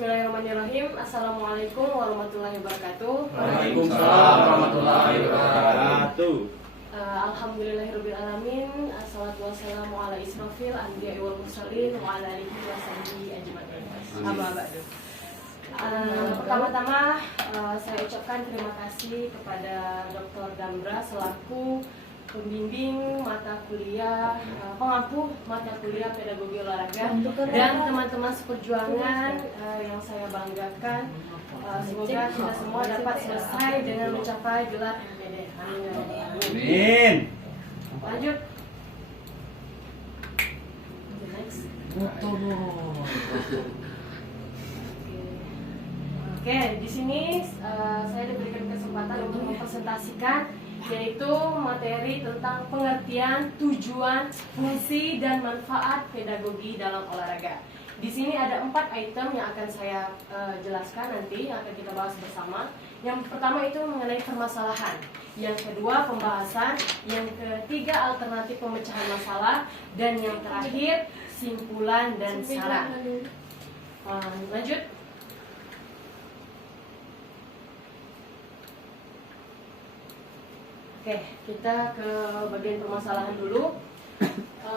Bismillahirrahmanirrahim. Assalamualaikum warahmatullahi wabarakatuh. Waalaikumsalam warahmatullahi wabarakatuh. Alhamdulillahirabbil alamin. Assalatu wassalamu ala israfil anbiya'i wal mursalin wa ala alihi wa sahbihi ajmain. Amma ba'du. Pertama-tama saya ucapkan terima kasih kepada Dr. Damra selaku pembimbing mata kuliah, pengampu mata kuliah pedagogi olahraga dan teman-teman seperjuangan yang saya banggakan. Semoga kita semua dapat selesai dengan mencapai gelar MPD. Amin. Lanjut. Next. Oke, di sini saya diberikan kesempatan untuk mempresentasikan yaitu materi tentang pengertian, tujuan, fungsi, dan manfaat pedagogi dalam olahraga. Di sini ada 4 item yang akan saya jelaskan nanti, yang akan kita bahas bersama. Yang pertama itu mengenai permasalahan, yang kedua pembahasan, yang ketiga alternatif pemecahan masalah, dan yang terakhir simpulan dan saran. Lanjut. Oke, kita ke bagian permasalahan dulu.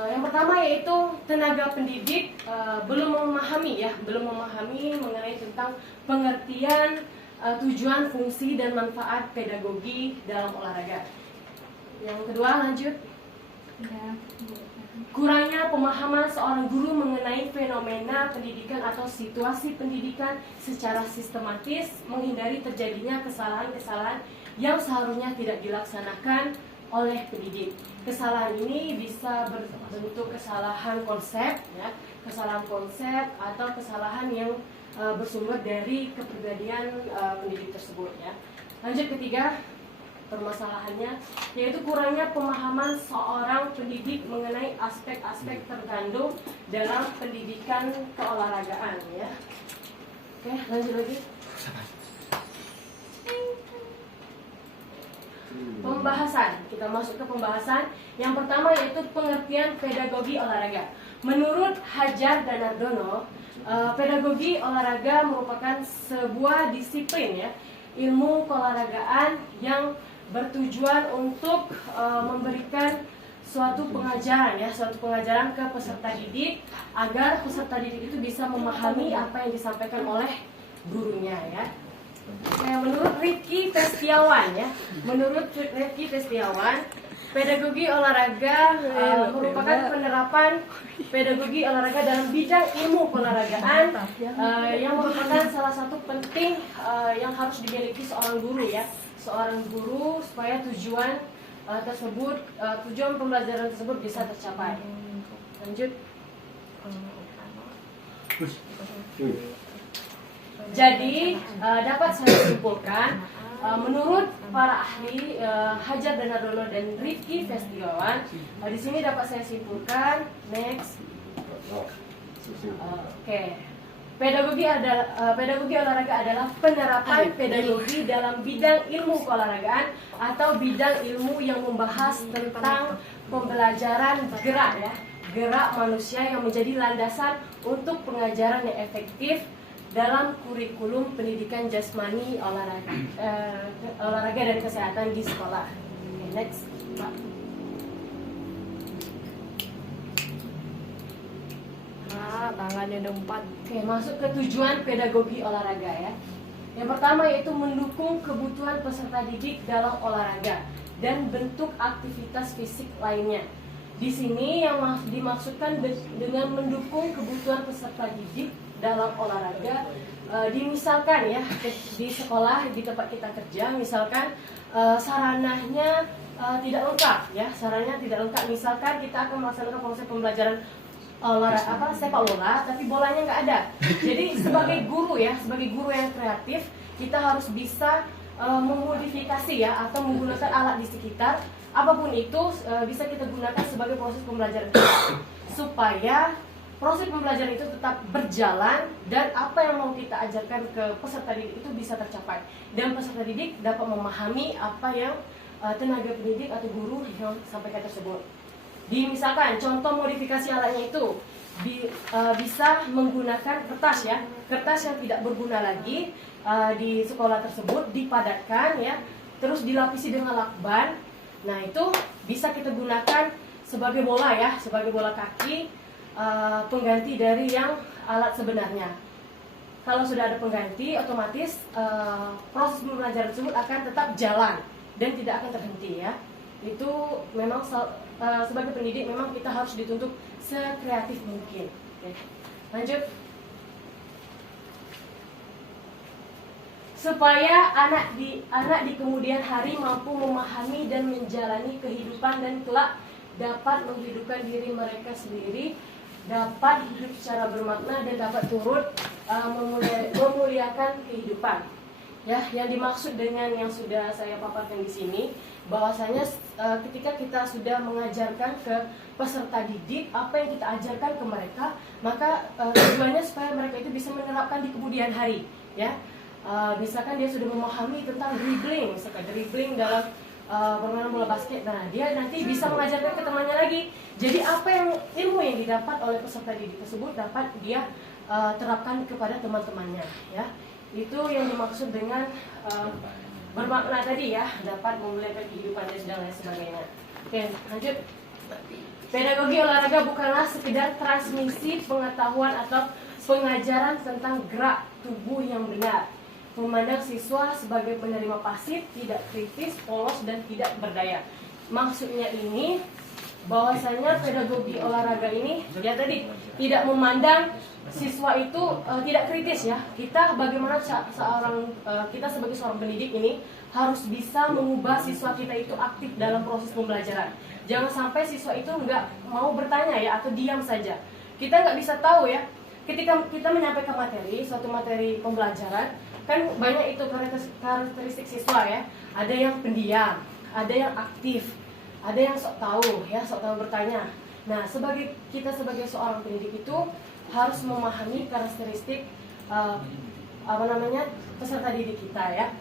Yang pertama yaitu tenaga pendidik belum memahami mengenai tentang pengertian, tujuan, fungsi, dan manfaat pedagogi dalam olahraga. Yang kedua, lanjut. Kurangnya pemahaman seorang guru mengenai fenomena pendidikan atau situasi pendidikan secara sistematis, menghindari terjadinya kesalahan-kesalahan yang seharusnya tidak dilaksanakan oleh pendidik. Kesalahan ini bisa berbentuk kesalahan konsep, ya, kesalahan konsep atau kesalahan yang bersumber dari kepribadian pendidik tersebut. Ya. Lanjut ketiga permasalahannya, yaitu kurangnya pemahaman seorang pendidik mengenai aspek-aspek terkandung dalam pendidikan keolahragaan. Ya. Oke, lanjut lagi. Pembahasan, kita masuk ke pembahasan. Yang pertama yaitu pengertian pedagogi olahraga. Menurut Hajar dan Nardono, pedagogi olahraga merupakan sebuah disiplin, ya, ilmu keolahragaan yang bertujuan untuk memberikan suatu pengajaran ke peserta didik agar peserta didik itu bisa memahami apa yang disampaikan oleh gurunya, ya. Menurut Rifki Festiawan, pedagogi olahraga merupakan penerapan pedagogi olahraga dalam bidang ilmu olahragaan yang merupakan salah satu penting yang harus dimiliki seorang guru, ya, seorang guru supaya tujuan pembelajaran tersebut bisa tercapai. Lanjut. Jadi dapat saya simpulkan, menurut para ahli Hajar dan Nardono dan Rifki Festiawan, di sini dapat saya simpulkan. Next. Pedagogi olahraga adalah penerapan pedagogi dalam bidang ilmu keolahragaan atau bidang ilmu yang membahas tentang pembelajaran gerak, ya, gerak manusia yang menjadi landasan untuk pengajaran yang efektif dalam kurikulum pendidikan jasmani olahraga dan kesehatan di sekolah. Next, Pak. Tangannya ada 4. Masuk ke tujuan pedagogi olahraga, ya. Yang pertama yaitu mendukung kebutuhan peserta didik dalam olahraga dan bentuk aktivitas fisik lainnya. Di sini yang dimaksudkan dengan mendukung kebutuhan peserta didik dalam olahraga, misalkan, ya, di sekolah, di tempat kita kerja, misalkan sarananya tidak lengkap, ya, sarannya tidak lengkap. Misalkan kita akan melaksanakan proses pembelajaran sepak bola, tapi bolanya nggak ada. Jadi sebagai guru yang kreatif, kita harus bisa memodifikasi, ya, atau menggunakan alat di sekitar, apapun itu bisa kita gunakan sebagai proses pembelajaran supaya proses pembelajaran itu tetap berjalan dan apa yang mau kita ajarkan ke peserta didik itu bisa tercapai dan peserta didik dapat memahami apa yang tenaga pendidik atau guru yang sampaikan tersebut. Misalkan contoh modifikasi alatnya itu, bisa menggunakan kertas ya, kertas yang tidak berguna lagi di sekolah tersebut dipadatkan ya, terus dilapisi dengan lakban. Nah itu bisa kita gunakan sebagai bola ya, sebagai bola kaki, pengganti dari yang alat sebenarnya. Kalau sudah ada pengganti, otomatis proses pembelajaran tersebut akan tetap jalan dan tidak akan terhenti ya. Itu memang sebagai pendidik memang kita harus dituntut sekreatif mungkin. Oke. Lanjut. Supaya anak di kemudian hari mampu memahami dan menjalani kehidupan dan kelak dapat menghidupkan diri mereka sendiri, dapat hidup secara bermakna dan dapat turut memuliakan kehidupan. Ya, yang dimaksud dengan yang sudah saya paparkan di sini, bahwasanya ketika kita sudah mengajarkan ke peserta didik apa yang kita ajarkan ke mereka, maka tujuannya supaya mereka itu bisa menerapkan di kemudian hari. Ya, misalkan dia sudah memahami tentang dribbling, misalkan dribbling dalam permainan bola basket, nah dia nanti bisa mengajarkan ke temannya lagi. Jadi apa yang ilmu yang didapat oleh peserta didik tersebut dapat dia terapkan kepada teman-temannya ya. Itu yang dimaksud dengan bermakna tadi ya, dapat memuliakan kehidupan dan lain sebagainya. Oke, lanjut. Pedagogi olahraga bukanlah sekedar transmisi pengetahuan atau pengajaran tentang gerak tubuh yang benar. Memandang siswa sebagai penerima pasif, tidak kritis, polos, dan tidak berdaya. Maksudnya ini bahwasanya pedagogi olahraga ini ya tadi tidak memandang siswa itu tidak kritis ya. Kita bagaimana kita sebagai seorang pendidik ini harus bisa mengubah siswa kita itu aktif dalam proses pembelajaran. Jangan sampai siswa itu nggak mau bertanya ya atau diam saja. Kita nggak bisa tahu ya. Ketika kita menyampaikan suatu materi pembelajaran, kan banyak itu karakteristik siswa ya. Ada yang pendiam, ada yang aktif, ada yang sok tahu ya, sok tahu bertanya. Nah, kita sebagai seorang pendidik itu harus memahami karakteristik peserta didik kita ya.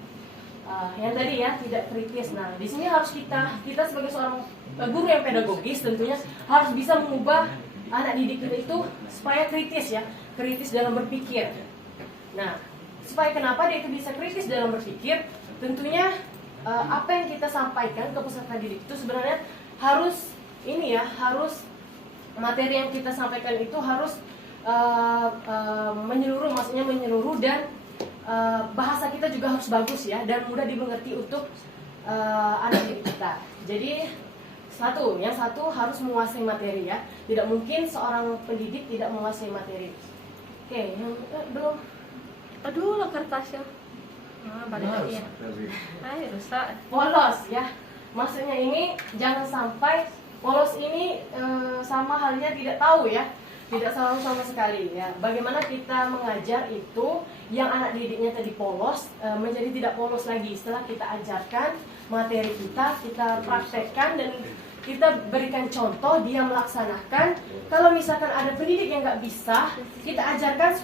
Yang tadi ya tidak kritis. Nah, di sini harus kita sebagai seorang guru yang pedagogis tentunya harus bisa mengubah anak didik kita itu supaya kritis ya, kritis dalam berpikir. Nah, supaya kenapa dia itu bisa kritis dalam berpikir, tentunya apa yang kita sampaikan ke peserta didik itu sebenarnya harus materi yang kita sampaikan itu harus menyeluruh, maksudnya menyeluruh dan bahasa kita juga harus bagus ya dan mudah dimengerti untuk anak didik kita. Jadi yang satu harus menguasai materi ya. Tidak mungkin seorang pendidik tidak menguasai materi. Oke, yang belum. Aduh, lo kertasnya. Balik lagi ya. Ayo, rusak. Polos ya. Maksudnya ini jangan sampai polos ini sama halnya tidak tahu ya. Tidak tahu sama sekali ya. Bagaimana kita mengajar itu yang anak didiknya tadi polos menjadi tidak polos lagi setelah kita ajarkan materi kita praktekkan dan kita berikan contoh, dia melaksanakan. Kalau misalkan ada pendidik yang nggak bisa, kita ajarkan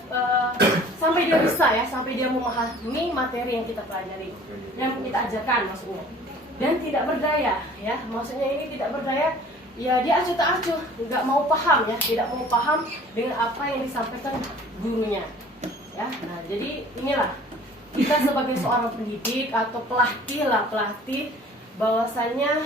sampai dia bisa ya, sampai dia memahami materi yang kita pelajari, yang kita ajarkan maksudnya. Dan tidak berdaya ya, maksudnya ini tidak berdaya, ya dia acuh tak acuh, nggak mau paham ya, tidak mau paham dengan apa yang disampaikan gurunya. Ya, nah jadi inilah kita sebagai seorang pendidik atau pelatih bahwasanya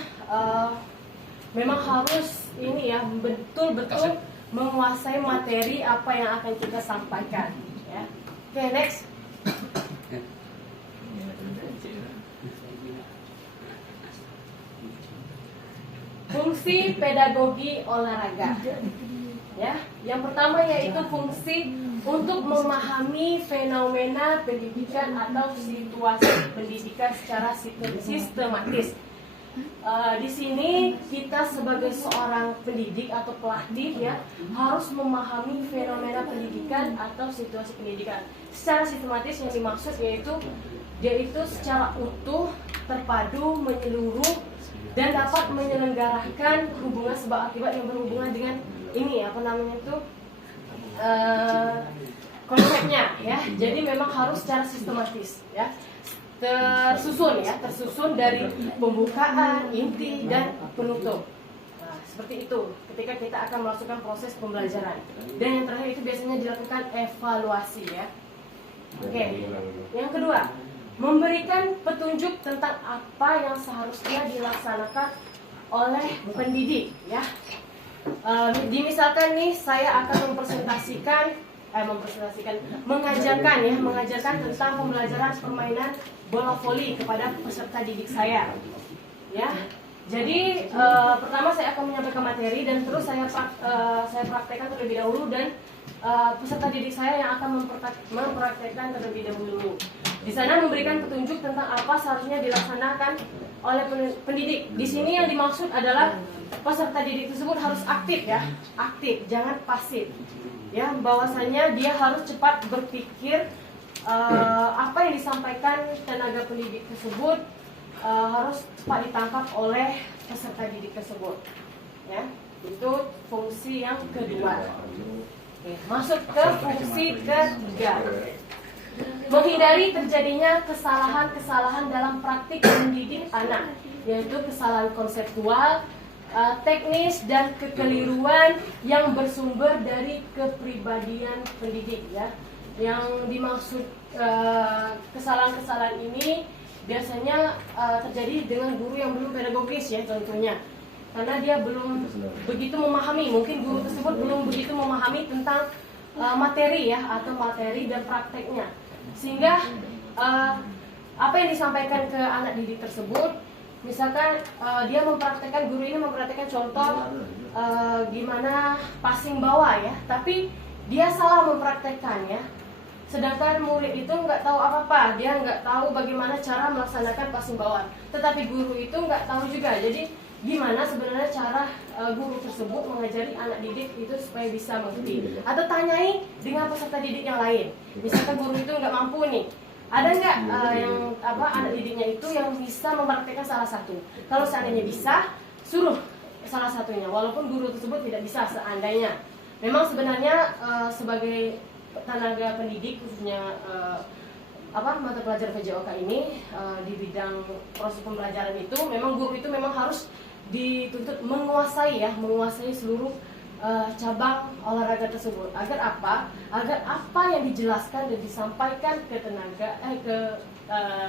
memang harus ini ya betul-betul menguasai materi apa yang akan kita sampaikan ya. Oke, next. Fungsi pedagogi olahraga. Ya, yang pertama yaitu fungsi untuk memahami fenomena pendidikan atau situasi pendidikan secara sistematis. Di sini kita sebagai seorang pendidik atau pelatih ya harus memahami fenomena pendidikan atau situasi pendidikan secara sistematis. Yang dimaksud yaitu secara utuh, terpadu, menyeluruh dan dapat menyelenggarakan hubungan sebab akibat yang berhubungan dengan ini konsepnya ya. Jadi memang harus secara sistematis ya. Tersusun dari pembukaan, inti dan penutup. Nah, Seperti itu ketika kita akan melakukan proses pembelajaran. Dan yang terakhir itu biasanya dilakukan evaluasi ya. Oke. Yang kedua, memberikan petunjuk tentang apa yang seharusnya dilaksanakan oleh pendidik ya. Misalkan nih saya akan mengajarkan tentang pembelajaran permainan bola voli kepada peserta didik saya ya. Jadi pertama saya akan menyampaikan materi dan terus saya praktekkan terlebih dahulu dan peserta didik saya yang akan mempraktekkan terlebih dahulu. Di sana memberikan petunjuk tentang apa seharusnya dilaksanakan oleh pendidik. Di sini yang dimaksud adalah peserta didik tersebut harus aktif ya, aktif, jangan pasif. Ya, bahwasanya dia harus cepat berpikir apa yang disampaikan tenaga pendidik tersebut harus cepat ditangkap oleh peserta didik tersebut. Ya, itu fungsi yang kedua. Oke, masuk ke fungsi ketiga. Menghindari terjadinya kesalahan-kesalahan dalam praktik mendidik anak, yaitu kesalahan konseptual, teknis dan kekeliruan yang bersumber dari kepribadian pendidik ya. Yang dimaksud kesalahan-kesalahan ini biasanya terjadi dengan guru yang belum pedagogis ya tentunya. Karena dia belum begitu memahami, mungkin guru tersebut belum begitu memahami tentang materi ya atau materi dan prakteknya. Sehingga apa yang disampaikan ke anak didik tersebut, misalkan dia mempraktekkan, guru ini mempraktekkan contoh gimana passing bawah ya, tapi dia salah mempraktekkannya. Sedangkan murid itu nggak tahu apa-apa, dia nggak tahu bagaimana cara melaksanakan passing bawah. Tetapi guru itu nggak tahu juga. Jadi gimana sebenarnya cara guru tersebut mengajari anak didik itu supaya bisa mengerti. Atau tanyai dengan peserta didik yang lain. Misalkan guru itu nggak mampu nih, ada nggak yang anak didiknya itu yang bisa mempraktekkan salah satu. Kalau seandainya bisa, suruh salah satunya. Walaupun guru tersebut tidak bisa seandainya. Memang sebenarnya sebagai tenaga pendidik khususnya mata pelajaran PJOK ini di bidang proses pembelajaran itu memang guru itu memang harus dituntut menguasai seluruh cabang olahraga tersebut. Agar apa yang dijelaskan dan disampaikan ke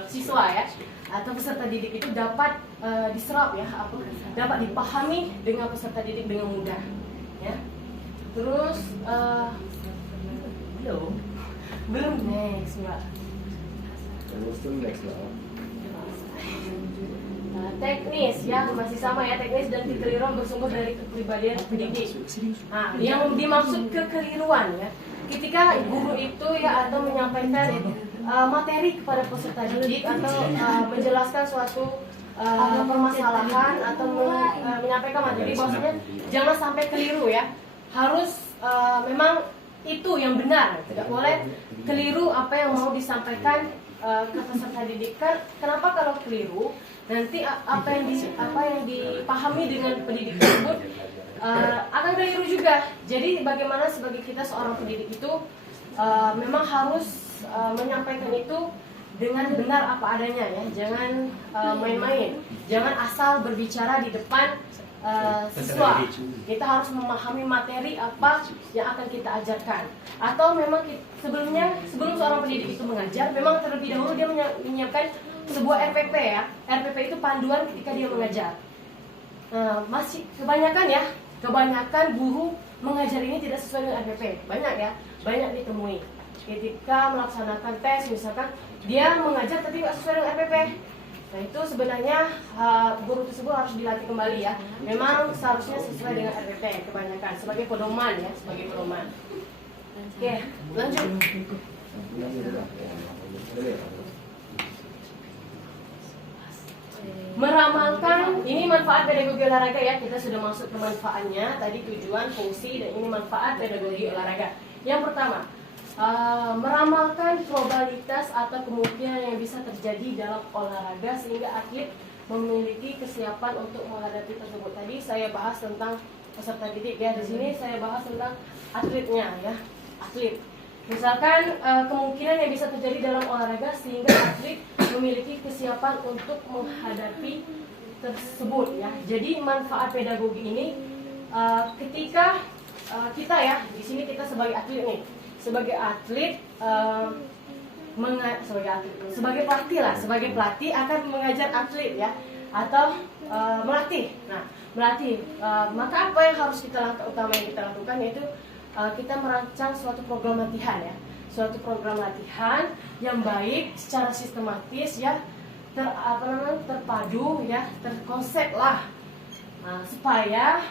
siswa ya atau peserta didik itu dapat diserap ya, dapat dipahami dengan peserta didik dengan mudah ya. Terus belum next mbak. Teknis ya, masih sama ya, teknis dan kekeliruan bersumber dari kepribadian pendidik. Nah, yang dimaksud kekeliruan ya, ketika guru itu ya atau menyampaikan materi kepada peserta didik atau menjelaskan suatu permasalahan atau menyampaikan materi, bahwasanya jangan sampai keliru ya, harus memang itu yang benar, tidak boleh keliru apa yang mau disampaikan ke peserta didik. Kenapa kalau keliru? Nanti apa yang dipahami dengan pendidik tersebut akan keliru juga. Jadi bagaimana sebagai kita seorang pendidik itu memang harus menyampaikan itu dengan benar apa adanya ya. Jangan main-main, jangan asal berbicara di depan siswa. Kita harus memahami materi apa yang akan kita ajarkan. Atau memang sebelum seorang pendidik itu mengajar, memang terlebih dahulu dia menyiapkan sebuah RPP ya. RPP itu panduan ketika dia mengajar. Masih kebanyakan guru mengajar ini tidak sesuai dengan RPP. Banyak ditemui. Ketika melaksanakan tes misalkan dia mengajar tapi tidak sesuai dengan RPP. Nah itu sebenarnya guru tersebut harus dilatih kembali ya. Memang seharusnya sesuai dengan RPP kebanyakan sebagai pedoman ya, sebagai pedoman. Oke, lanjut. Meramalkan, ini manfaat pedagogi olahraga ya. Kita sudah masuk ke manfaatnya. Tadi tujuan, fungsi, dan ini manfaat pedagogi olahraga. Yang pertama, meramalkan probabilitas atau kemungkinan yang bisa terjadi dalam olahraga sehingga atlet memiliki kesiapan untuk menghadapi tersebut. Tadi saya bahas tentang peserta didik ya. Di sini saya bahas tentang atletnya ya, atlet. Misalkan kemungkinan yang bisa terjadi dalam olahraga sehingga atlet memiliki kesiapan untuk menghadapi tersebut ya. Jadi manfaat pedagogi ini ketika kita ya di sini kita sebagai atlet nih, sebagai atlet sebagai pelatih lah, sebagai pelatih akan mengajar atlet ya, atau melatih. Nah, melatih, maka apa yang harus langkah utama yang kita lakukan yaitu kita merancang suatu program latihan ya, suatu program latihan yang baik, secara sistematis ya, terpadu ya, terkonsep lah, supaya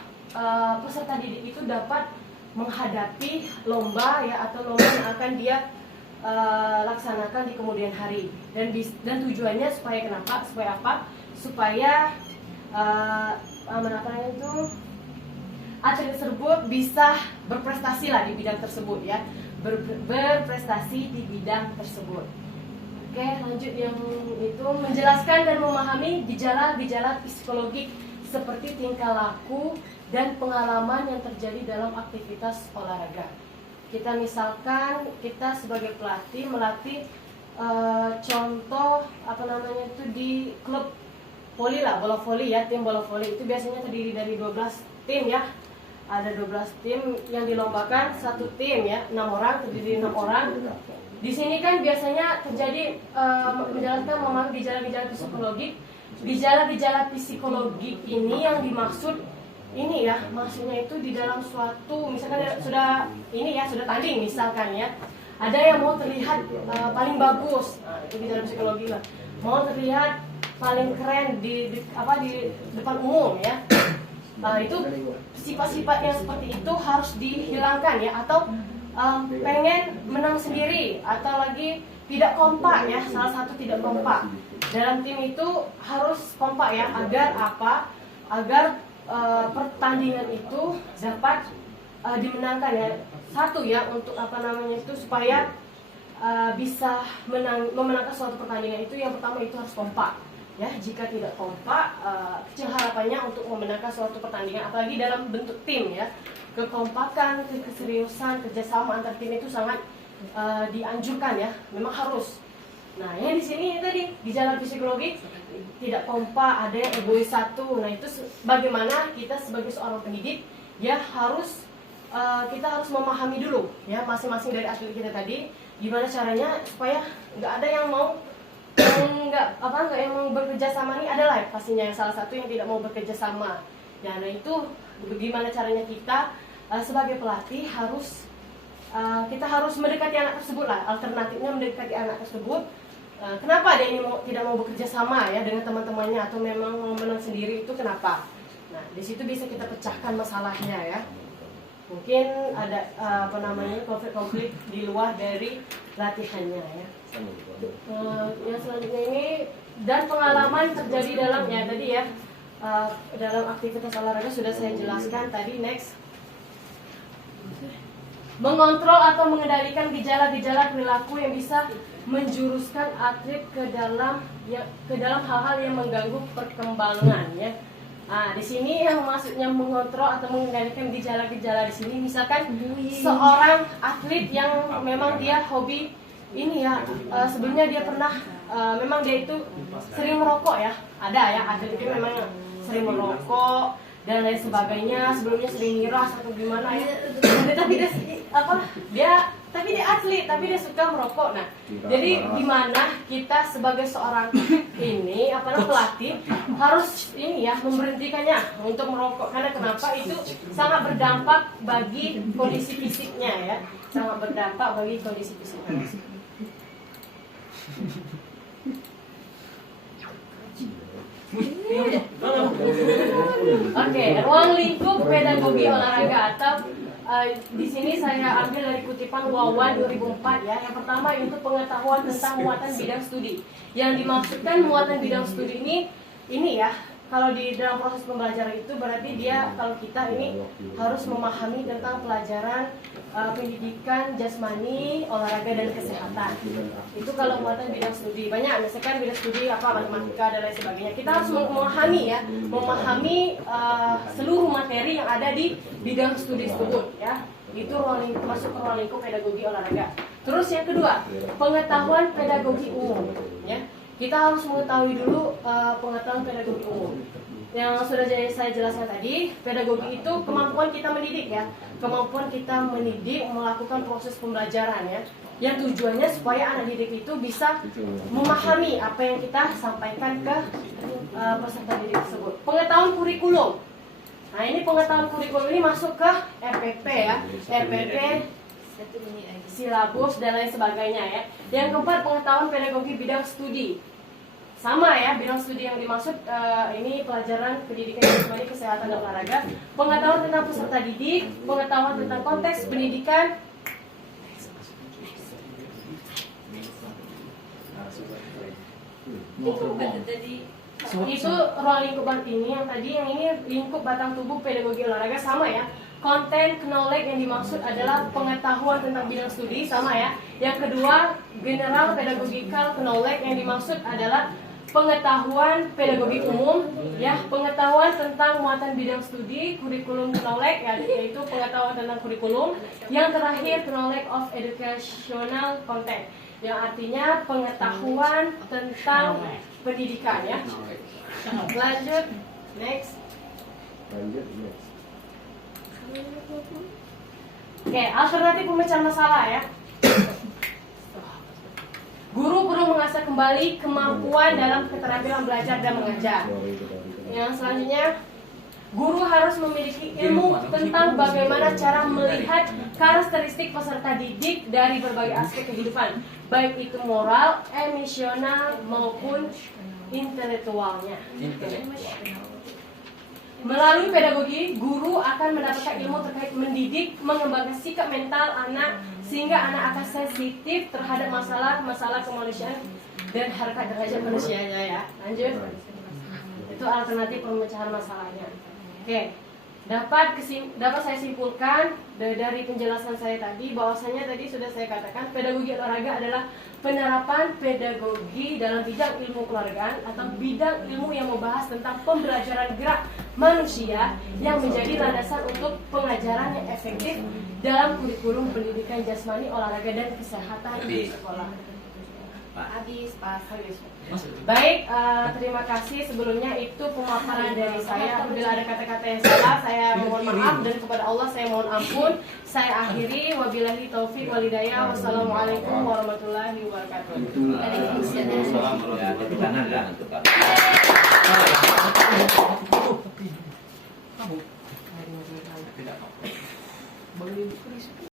peserta didik itu dapat menghadapi lomba ya, atau lomba yang akan dia laksanakan di kemudian hari, dan tujuannya supaya kenapa? Supaya apa? Supaya atlet tersebut bisa berprestasi lah di bidang tersebut ya, berprestasi di bidang tersebut. Oke, lanjut yang itu menjelaskan dan memahami gejala-gejala psikologik seperti tingkah laku dan pengalaman yang terjadi dalam aktivitas olahraga. Kita misalkan kita sebagai pelatih melatih contoh di klub voli lah, bola voli ya, tim bola voli itu biasanya terdiri dari 12 tim ya. Ada 12 tim yang dilombakan, satu tim ya, 6 orang, terdiri 6 orang. Di sini kan biasanya terjadi menjelaskan memahami gejala-gejala psikologik. Gejala-gejala psikologik ini yang dimaksud ini ya, maksudnya itu di dalam suatu, misalkan sudah tanding misalkan ya, ada yang mau terlihat paling bagus, itu gejala psikologi lah, mau terlihat paling keren di depan umum ya. Itu sifat-sifat yang seperti itu harus dihilangkan ya, atau pengen menang sendiri, atau lagi tidak kompak ya, salah satu tidak kompak dalam tim itu harus kompak ya, agar pertandingan itu dapat dimenangkan ya. Satu ya, untuk supaya bisa memenangkan suatu pertandingan itu, yang pertama itu harus kompak ya. Jika tidak kompak, kecil harapannya untuk memenangkan suatu pertandingan, apalagi dalam bentuk tim ya. Kekompakan, keseriusan, kerjasama antar tim itu sangat dianjurkan ya, memang harus. Nah, yang di sini tadi gejala psikologi tidak kompak, ada yang egois satu. Nah, itu bagaimana kita sebagai seorang pendidik ya kita harus memahami dulu ya, masing-masing dari atlet kita tadi, gimana caranya supaya nggak ada yang mau yang mau bekerja sama. Nih adalah pastinya yang salah satu yang tidak mau bekerja sama ya. Nah, itu bagaimana caranya kita sebagai pelatih kita harus mendekati anak tersebut lah. Alternatifnya mendekati anak tersebut. Kenapa dia ini tidak mau bekerja sama ya dengan teman-temannya, atau memang mau menang sendiri, itu kenapa? Nah, di situ bisa kita pecahkan masalahnya ya. Mungkin ada konflik-konflik di luar dari latihannya ya. Yang selanjutnya ini, dan pengalaman terjadi dalamnya tadi ya, dalam aktivitas olahraga sudah saya jelaskan tadi. Next, mengontrol atau mengendalikan gejala-gejala perilaku yang bisa menjuruskan atlet ke dalam hal-hal yang mengganggu perkembangan ya. Nah, di sini yang maksudnya mengontrol atau mengendalikan gejala-gejala di sini, misalkan seorang atlet yang memang dia hobi ini ya, sebelumnya dia pernah memang dia itu sering merokok ya. Ada ya atlet itu memang sering merokok dan lain sebagainya, sebelumnya sering miras atau gimana ya. Tapi dia atlet, tapi dia suka merokok. Nah, jadi gimana kita sebagai seorang pelatih harus memberhentikannya untuk merokok, karena kenapa? Itu sangat berdampak bagi kondisi fisiknya ya, sangat berdampak bagi kondisi fisiknya. Oke, ruang lingkup pedagogi olahraga, atau di sini saya ambil dari kutipan Wawan 2004 ya. Yang pertama itu pengetahuan tentang muatan bidang studi. Yang dimaksudkan muatan bidang studi ini ya, kalau di dalam proses pembelajaran itu berarti kalau kita ini harus memahami tentang pelajaran pendidikan jasmani, olahraga dan kesehatan. Itu kalau muatan bidang studi. Banyak, misalkan bidang studi matematika dan lain sebagainya. Kita harus memahami seluruh materi yang ada di bidang studi tersebut ya. Itu masuk ke ruang lingkup pedagogi olahraga. Terus yang kedua, pengetahuan pedagogi umum ya. Kita harus mengetahui dulu pengetahuan pedagogi umum. yang sudah saya jelaskan tadi, pedagogi itu kemampuan kita mendidik ya, kemampuan kita mendidik melakukan proses pembelajaran ya, yang tujuannya supaya anak didik itu bisa memahami apa yang kita sampaikan ke peserta didik tersebut. Pengetahuan kurikulum. Nah ini pengetahuan kurikulum ini masuk ke RPP ya, RPP, silabus dan lain sebagainya ya. Yang keempat pengetahuan pedagogi bidang studi. Sama ya, bidang studi yang dimaksud ini pelajaran pendidikan jasmani, kesehatan dan olahraga, pengetahuan tentang peserta didik, pengetahuan tentang konteks pendidikan, itu ruang lingkup ini yang tadi, yang ini lingkup batang tubuh pedagogi olahraga sama ya. Konten knowledge yang dimaksud adalah pengetahuan tentang bidang studi sama ya. Yang kedua general pedagogical knowledge yang dimaksud adalah pengetahuan pedagogi umum ya, pengetahuan tentang muatan bidang studi, kurikulum knowledge ya, yaitu pengetahuan tentang kurikulum. Yang terakhir knowledge of educational content yang artinya pengetahuan tentang pendidikan ya. Lanjut next. Oke, alternatif pemecahan masalah ya. Guru perlu mengasah kembali kemampuan dalam keterampilan belajar dan mengajar. Yang selanjutnya, guru harus memiliki ilmu tentang bagaimana cara melihat karakteristik peserta didik dari berbagai aspek kehidupan, baik itu moral, emosional maupun intelektualnya. Melalui pedagogi, guru akan mendapatkan ilmu terkait mendidik, mengembangkan sikap mental anak sehingga anak akan sensitif terhadap masalah kemanusiaan dan harkat derajat manusianya ya. Lanjut. Itu alternatif pemecahan masalahnya. Oke. Dapat saya simpulkan dari penjelasan saya tadi bahwasanya tadi sudah saya katakan pedagogi olahraga adalah penerapan pedagogi dalam bidang ilmu keluargaan atau bidang ilmu yang membahas tentang pembelajaran gerak manusia yang menjadi landasan untuk pengajaran yang efektif dalam kurikulum pendidikan jasmani, olahraga dan kesehatan di sekolah. Habis. Baik, terima kasih. Sebelumnya itu pemaparan dari saya. Apabila ada kata-kata yang salah, saya mohon maaf dan kepada Allah saya mohon ampun. Saya akhiri. Wabillahi taufik walhidayah. Wassalamualaikum warahmatullahi wabarakatuh. Waalaikumsalam warahmatullahi wabarakatuh.